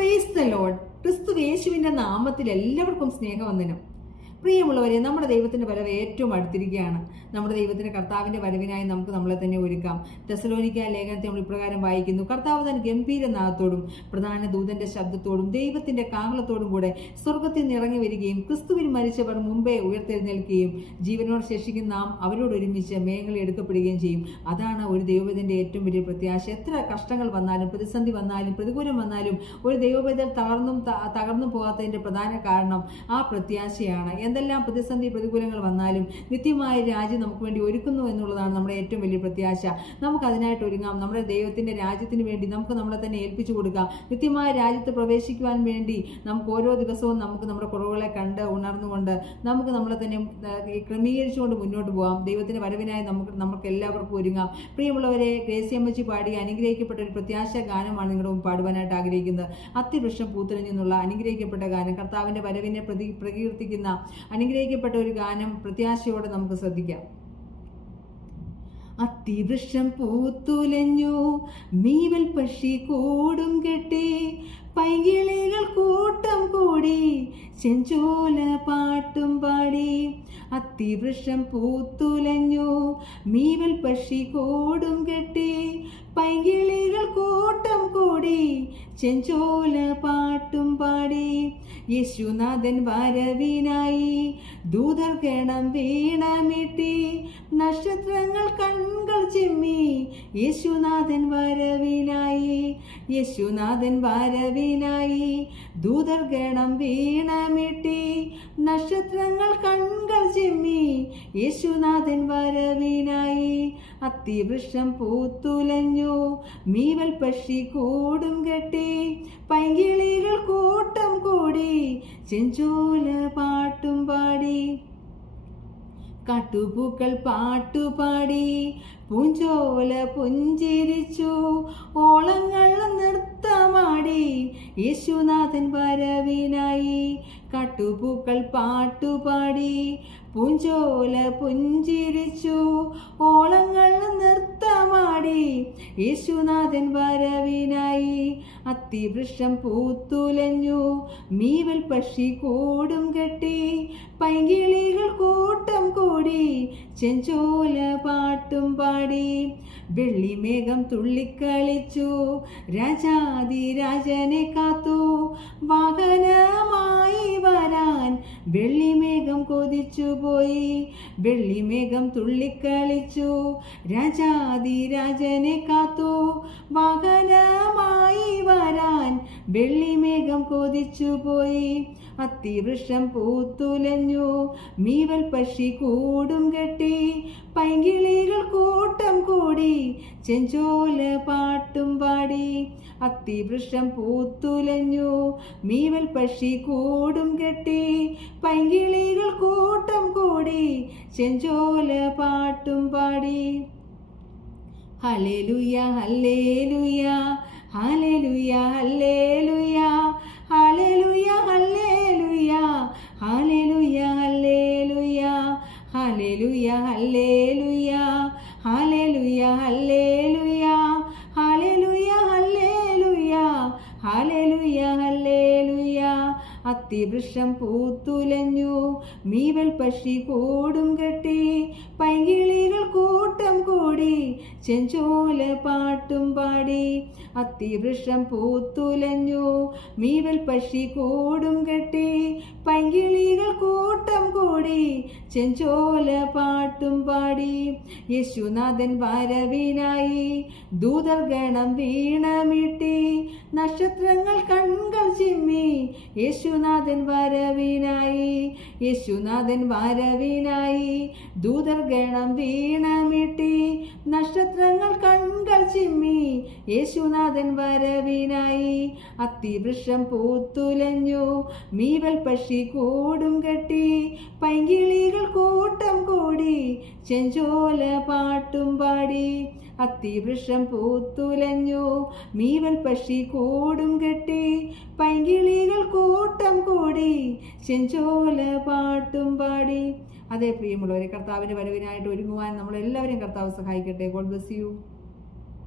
Praise the Lord. ക്രിസ്തു യേശുവിന്റെ നാമത്തിൽ എല്ലാവർക്കും സ്നേഹവന്ദനം. പ്രിയമുള്ളവരെ, നമ്മുടെ ദൈവത്തിന്റെ വരവ് ഏറ്റവും അടുത്തിരിക്കുകയാണ്. നമ്മുടെ ദൈവത്തിന്റെ കർത്താവിന്റെ വരവിനായി നമുക്ക് നമ്മളെ തന്നെ ഒരുക്കാം. തെസ്സലോനിക്ക ലേഖനത്തെ നമ്മൾ ഇപ്രകാരം വായിക്കുന്നു: കർത്താവ് തൻ ഗംഭീരനാദത്തോടും പ്രധാന ദൂതന്റെ ശബ്ദത്തോടും ദൈവത്തിന്റെ കാഹളത്തോടും കൂടെ സ്വർഗത്തിൽ നിന്ന് ഇറങ്ങി വരികയും ക്രിസ്തുവിൽ മരിച്ചവർ മുമ്പേ ഉയർത്തെഴുന്നേൽക്കുകയും ജീവനോട് ശേഷിക്കുന്ന നാം അവരോട് ഒരുമിച്ച് മേഘങ്ങളിൽ എടുക്കപ്പെടുകയും ചെയ്യും. അതാണ് ഒരു ദൈവത്തിന്റെ ഏറ്റവും വലിയ പ്രത്യാശ. എത്ര കഷ്ടങ്ങൾ വന്നാലും, പ്രതിസന്ധി വന്നാലും, പ്രതികൂലം വന്നാലും ഒരു ദൈവവേദന തകർന്നു പോകാത്തതിന്റെ പ്രധാന കാരണം ആ പ്രത്യാശയാണ്. എന്തെല്ലാം പ്രതിസന്ധി പ്രതികൂലങ്ങൾ വന്നാലും നിത്യമായ രാജ്യം നമുക്ക് വേണ്ടി ഒരുക്കുന്നു എന്നുള്ളതാണ് നമ്മുടെ ഏറ്റവും വലിയ പ്രത്യാശ. നമുക്ക് അതിനായിട്ട് ഒരുങ്ങാം. നമ്മുടെ ദൈവത്തിന്റെ രാജ്യത്തിന് വേണ്ടി നമുക്ക് നമ്മളെ തന്നെ ഏൽപ്പിച്ചു കൊടുക്കാം. നിത്യമായ രാജ്യത്ത് പ്രവേശിക്കുവാൻ വേണ്ടി നമുക്ക് ഓരോ ദിവസവും നമുക്ക് നമ്മുടെ കുറവുകളെ കണ്ട് ഉണർന്നുകൊണ്ട് നമുക്ക് നമ്മളെ തന്നെ ക്രമീകരിച്ചുകൊണ്ട് മുന്നോട്ട് പോകാം. ദൈവത്തിന്റെ വരവിനായി നമുക്ക് എല്ലാവർക്കും ഒരുങ്ങാം. പ്രിയമുള്ളവരെ, ഗ്രേസി അമ്മച്ചി പാടി അനുഗ്രഹിക്കപ്പെട്ട ഒരു പ്രത്യാശ ഗാനമാണ് നിങ്ങളുടെ മുമ്പ് പാടുവാനായിട്ട് ആഗ്രഹിക്കുന്നത്. അത്തിവൃക്ഷം പൂത്തുലഞ്ഞെന്നുള്ള അനുഗ്രഹിക്കപ്പെട്ട ഗാനം, കർത്താവിന്റെ വരവിനെ പ്രകീർത്തിക്കുന്ന അനുഗ്രഹിക്കപ്പെട്ട ഒരു ഗാനം പ്രത്യാശയോടെ നമുക്ക് ശ്രദ്ധിക്കാം. അത്തിവൃക്ഷം പൂത്തുലഞ്ഞു, മീവൽ പക്ഷി കൂടും കെട്ടി, പൈകിളികൾ കൂട്ടം കൂടി, ചെഞ്ചോല പാട്ടും പാടി. അത്തിവൃക്ഷം പൂത്തുലഞ്ഞു, മീവൽ പക്ഷി കൂടും കെട്ടി, പൈകിളികൾ കൂട്ടം കൂടി, ചെഞ്ചോല പാട്ടും പാടി. യേശുനാഥൻ വരവിനായി ദൂതർ ഗണം വീണമിട്ടി, നക്ഷത്രങ്ങൾ കൺകൾ ചിമ്മി. യേശുനാഥൻ വരവിനായി, യേശുനാഥൻ വരവിനായി ദൂതർ ഗണം വീണമിട്ടി, നക്ഷത്രങ്ങൾ കൺകൾ ചിമ്മി. യേശുനാഥൻ വരവിനായി. അത്തിവൃക്ഷം പൂത്തുലഞ്ഞു, മീവൽ പക്ഷി കൂടും കെട്ടി, പൈകിളികൾ കൂട്ടം കൂടി, ചെഞ്ചോല പാട്ടും പാടി. കാട്ടുപൂക്കൾ പാട്ടുപാടി, പൂഞ്ചോല പുഞ്ചിരിച്ചു, ഓളങ്ങൾ നൃത്തമാടി. യേശുനാഥൻ വരവിനായി. കാട്ടുപൂക്കൾ പാട്ടുപാടി, പൂഞ്ചോല പുഞ്ചിരിച്ചു, ഓളങ്ങൾ നൃത്തമാടി. യേശുനാഥൻ വരവിനായി. അത്തിവൃക്ഷം പൂത്തുലഞ്ഞു, മീവൽ പക്ഷി കൂടും കെട്ടി, പൈകിളികൾ കൂട്ടം കൂടി, ചെഞ്ചോല പാട്ടും പാടി. വെള്ളിമേഘം തുള്ളിക്കളിച്ചു, രാജാതിരാജനെ കാത്തു, വാഹനമായി വരാൻ വെള്ളിമേഘം കൊതിച്ചുപോയി. വെള്ളിമേഘം തുള്ളിക്കളിച്ചു, രാജാതിരാജനെ കാത്തു, വാഹനമായി വരാൻ വെള്ളിമേഘം കൊതിച്ചുപോയി. അത്തിവൃക്ഷം പൂത്തുലഞ്ഞു, മീവൽ പക്ഷി കൂടും കെട്ടി, പൈകിളികൾ കൂട്ടം കൂടി, ചെഞ്ചോല പാട്ടും പാടി. അത്തിവൃക്ഷം പൂത്തുലഞ്ഞു, മീവൽ പക്ഷി കൂടും കെട്ടി, പൈകിളികൾ കൂട്ടം കൂടി, ചെഞ്ചോല പാട്ടും പാടി. Hallelujah hallelujah hallelujah hallelujah hallelujah hallelujah hallelujah hallelujah hallelujah hallelujah hallelujah hallelujah hallelujah hallelujah hallelujah hallelujah. അത്തിവൃക്ഷം പൂത്തുലഞ്ഞു, മീവൽ പക്ഷി കൂടും കെട്ടി, പൈകിളികൾ കൂട്ടം കൂടി, ചെഞ്ചോല പാട്ടും പാടി. അത്തിവൃക്ഷം പൂത്തുലഞ്ഞു, മീവൽ പക്ഷി കൂടും കെട്ടി, പൈകിളികൾ കൂട്ടം കൂടി, ചെഞ്ചോല പാട്ടും പാടി. യേശുനാഥൻ വരവിനായി ദൂതർ ഗണം വീണമിട്ടി, നക്ഷത്രങ്ങൾ കൺകൾ ചിമ്മി. യേശുനാഥൻ വരവിനായി. യേശുനാഥൻ വരവിനായി ദൂതർ ഗണം വീണമിട്ടി, നക്ഷത്രങ്ങൾ കൺകൾ ചിമ്മി. യേശുനാഥൻ വരവിനായി. അത്തിവൃക്ഷം പൂത്തുലഞ്ഞു, മീവൽ പക്ഷി കൂടും കെട്ടി, പൈകിളികൾ കൂട്ടം കൂടി, ചെഞ്ചോല പാട്ടും പാടി. അത്തിവൃക്ഷം പൂത്തുലഞ്ഞു, മീവൽ പക്ഷി കൂടും കെട്ടി, പൈകിളികൾ കൂട്ടം കൂടി, ചെഞ്ചോല പാട്ടും പാടി. അതേ പ്രിയമുള്ളവരെ, കർത്താവിൻ്റെ വരവിനായിട്ട് ഒരുങ്ങുവാൻ നമ്മളെല്ലാവരെയും കർത്താവ് സഹായിക്കട്ടെ. God bless you.